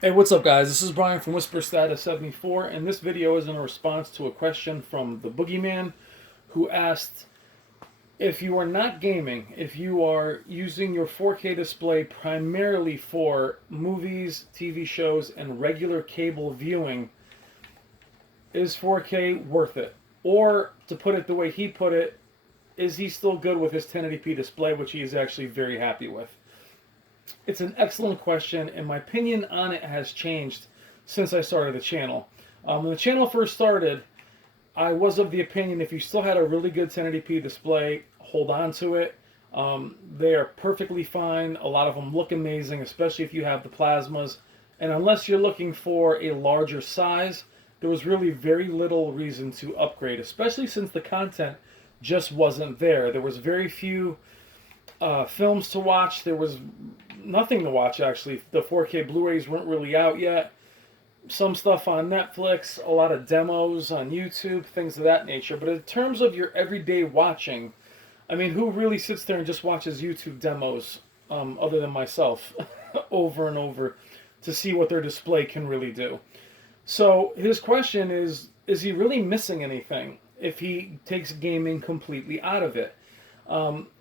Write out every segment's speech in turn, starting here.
Hey, what's up, guys? This is Brian from Whisper Status 74, and this video is in response to a question from the Boogeyman, who asked if you are not gaming, if you are using your 4K display primarily for movies, TV shows, and regular cable viewing, is 4K worth it? Or, to put it the way he put it, is he still good with his 1080p display, which he is actually very happy with? It's an excellent question, and my opinion on it has changed since I started the channel. When the channel first started, I was of the opinion if you still had a really good 1080p display, hold on to it. They are perfectly fine. A lot of them look amazing, especially if you have the plasmas. And unless you're looking for a larger size, there was really very little reason to upgrade, especially since the content just wasn't there. There was very few films to watch. There was nothing to watch, actually. The 4K Blu-rays weren't really out yet. Some stuff on Netflix, a lot of demos on YouTube, things of that nature. But in terms of your everyday watching, I mean, who really sits there and just watches YouTube demos, other than myself, over and over to see what their display can really do? So his question is he really missing anything if he takes gaming completely out of it?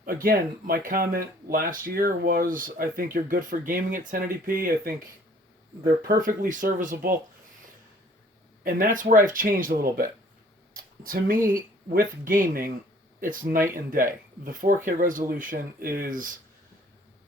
Again, my comment last year was I think you're good for gaming at 1080p. I think they're perfectly serviceable. And that's where I've changed a little bit. To me, with gaming, it's night and day. The 4K resolution is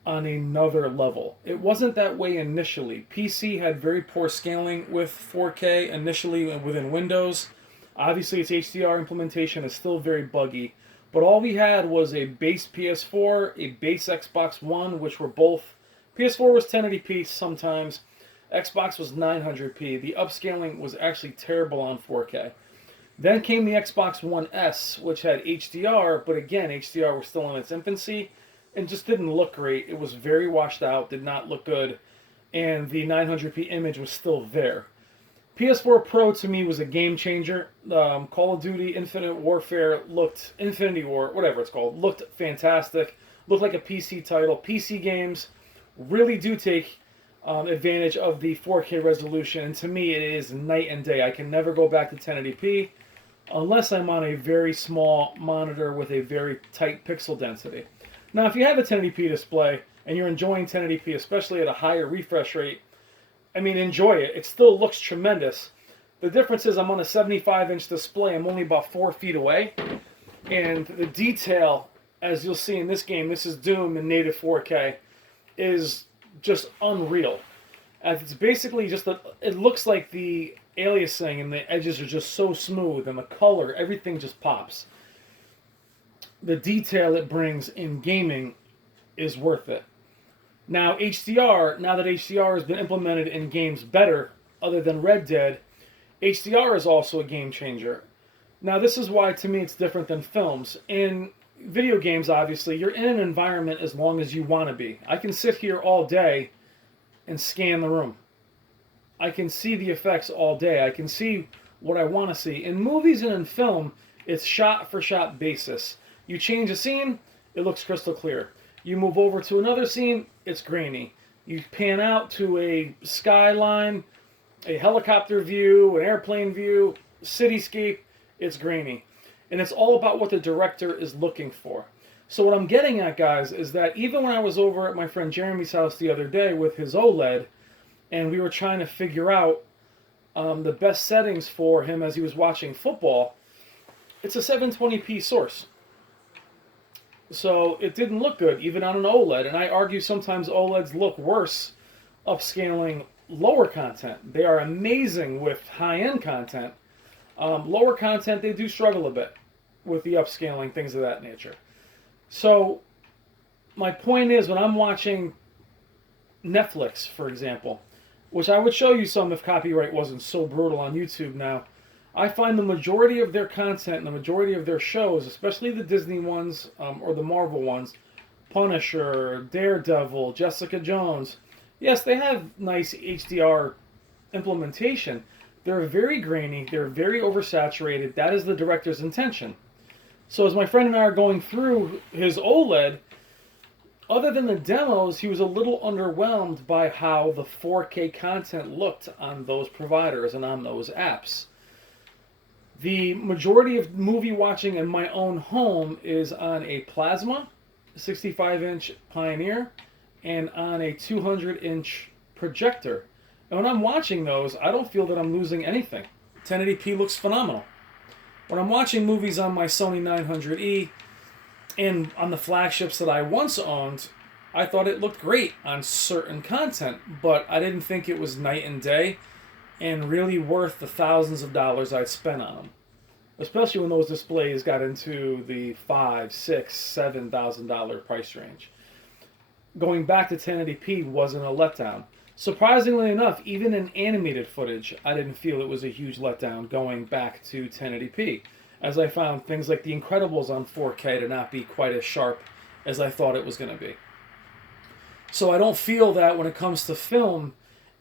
on another level. It wasn't that way initially. PC had very poor scaling with 4K initially within Windows. Obviously, its HDR implementation is still very buggy. But all we had was a base PS4, a base Xbox One, which were both. PS4 was 1080p sometimes, Xbox was 900p. The upscaling was actually terrible on 4K. Then came the Xbox One S, which had HDR, but again, HDR was still in its infancy and just didn't look great. It was very washed out, did not look good, and the 900p image was still there. PS4 Pro to me was a game changer. Call of Duty Infinite Warfare looked Infinity War, whatever it's called, looked fantastic. Looked like a PC title. PC games really do take advantage of the 4K resolution, and to me, it is night and day. I can never go back to 1080p unless I'm on a very small monitor with a very tight pixel density. Now, if you have a 1080p display and you're enjoying 1080p, especially at a higher refresh rate, I mean, enjoy it. It still looks tremendous. The difference is I'm on a 75-inch display. I'm only about 4 feet away. And the detail, as you'll see in this game, this is Doom in native 4K, is just unreal. It's basically just it looks like the aliasing and the edges are just so smooth and the color, everything just pops. The detail it brings in gaming is worth it. Now now that HDR has been implemented in games better, other than Red Dead, HDR is also a game changer. Now this is why to me it's different than films. In video games, obviously, you're in an environment as long as you want to be. I can sit here all day and scan the room. I can see the effects all day. I can see what I want to see. In movies and in film, it's shot for shot basis. You change a scene, it looks crystal clear. You move over to another scene, it's grainy. You pan out to a skyline, a helicopter view, an airplane view, cityscape, it's grainy. And it's all about what the director is looking for. So what I'm getting at, guys, is that even when I was over at my friend Jeremy's house the other day with his OLED, and we were trying to figure out the best settings for him as he was watching football, it's a 720p source. So it didn't look good, even on an OLED. And I argue sometimes OLEDs look worse upscaling lower content. They are amazing with high-end content. Lower content, they do struggle a bit with the upscaling, things of that nature. So my point is, when I'm watching Netflix, for example, which I would show you some if copyright wasn't so brutal on YouTube now, I find the majority of their content and the majority of their shows, especially the Disney ones or the Marvel ones, Punisher, Daredevil, Jessica Jones, yes, they have nice HDR implementation. They're very grainy, they're very oversaturated. That is the director's intention. So as my friend and I are going through his OLED, Other than the demos, he was a little underwhelmed by how the 4K content looked on those providers and on those apps. The majority of movie watching in my own home is on a plasma 65-inch Pioneer and on a 200-inch projector. And when I'm watching those, I don't feel that I'm losing anything. 1080p looks phenomenal. When I'm watching movies on my Sony 900E and on the flagships that I once owned, I thought it looked great on certain content, but I didn't think it was night and day and really worth the thousands of dollars I'd spent on them. Especially when those displays got into the $5,000, $6,000, $7,000 price range. Going back to 1080p wasn't a letdown. Surprisingly enough, even in animated footage, I didn't feel it was a huge letdown going back to 1080p, as I found things like The Incredibles on 4K to not be quite as sharp as I thought it was going to be. So I don't feel that when it comes to film,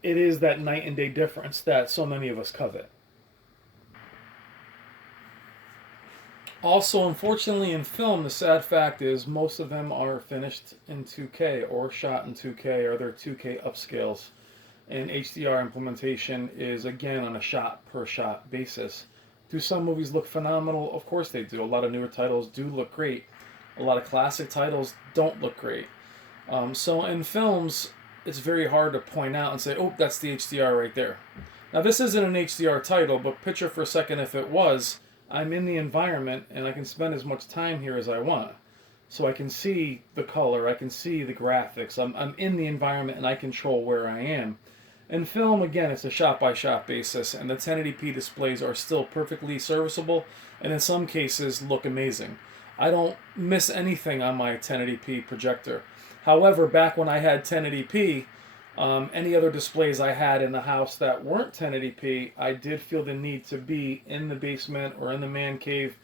it is that night and day difference that so many of us covet. Also, unfortunately, in film, the sad fact is most of them are finished in 2K or shot in 2K or they're 2K upscales. And HDR implementation is, again, on a shot-per-shot basis. Do some movies look phenomenal? Of course they do. A lot of newer titles do look great. A lot of classic titles don't look great. So in films, it's very hard to point out and say, oh, that's the HDR right there. Now, this isn't an HDR title, but picture for a second if it was. I'm in the environment and I can spend as much time here as I want. So I can see the color, I can see the graphics, I'm in the environment and I control where I am. In film, again, it's a shot-by-shot basis, and the 1080p displays are still perfectly serviceable and in some cases look amazing. I don't miss anything on my 1080p projector. However, back when I had 1080p, any other displays I had in the house that weren't 1080p, I did feel the need to be in the basement or in the man cave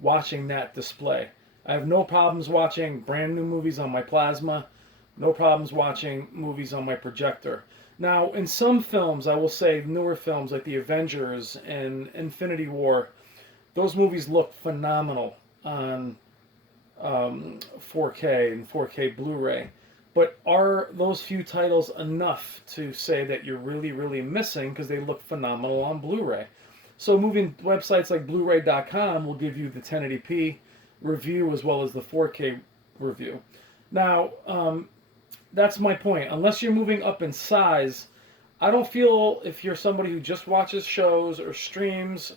watching that display. I have no problems watching brand new movies on my plasma, no problems watching movies on my projector. Now, in some films, I will say newer films like The Avengers and Infinity War, those movies look phenomenal on 4K and 4K Blu-ray. But are those few titles enough to say that you're really, really missing because they look phenomenal on Blu-ray? So moving websites like Blu-ray.com will give you the 1080p review as well as the 4K review. Now, that's my point. Unless you're moving up in size, I don't feel if you're somebody who just watches shows or streams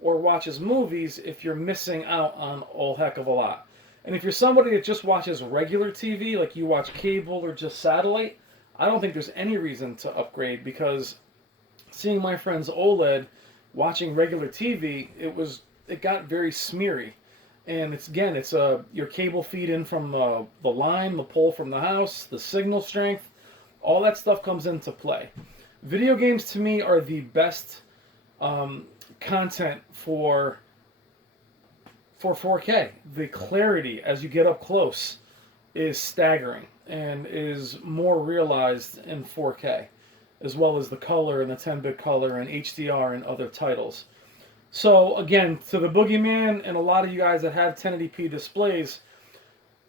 or watches movies, if you're missing out on a whole heck of a lot. And if you're somebody that just watches regular TV, like you watch cable or just satellite, I don't think there's any reason to upgrade because seeing my friend's OLED watching regular TV, it got very smeary. And it's your cable feed in from the line, the pole from the house, the signal strength, all that stuff comes into play. Video games to me are the best content for 4K. The clarity as you get up close is staggering and is more realized in 4K, as well as the color and the 10-bit color and HDR and other titles. So again, to the Boogeyman and a lot of you guys that have 1080p displays,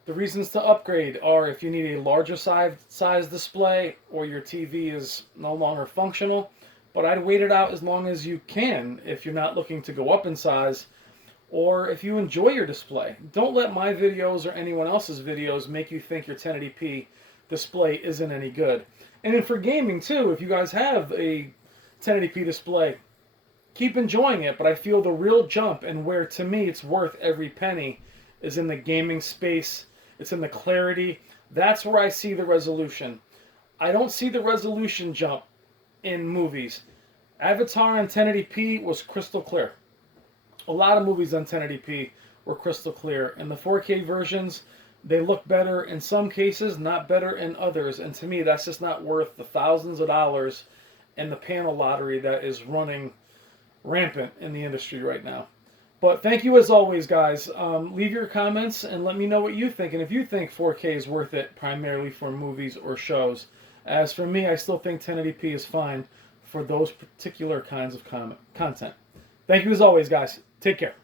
the reasons to upgrade are if you need a larger size display or your TV is no longer functional. But I'd wait it out as long as you can if you're not looking to go up in size or if you enjoy your display. Don't let my videos or anyone else's videos make you think your 1080p display isn't any good. And then for gaming too, if you guys have a 1080p display, keep enjoying it, but I feel the real jump and where to me it's worth every penny is in the gaming space. It's in the clarity. That's where I see the resolution. I don't see the resolution jump in movies. Avatar on 1080p was crystal clear. A lot of movies on 1080p were crystal clear. And the 4K versions, they look better in some cases, not better in others. And to me, that's just not worth the thousands of dollars and the panel lottery that is running rampant in the industry right now. But thank you as always, guys. Leave your comments and let me know what you think. And if you think 4K is worth it primarily for movies or shows. As for me, I still think 1080p is fine for those particular kinds of content. Thank you as always, guys. Take care.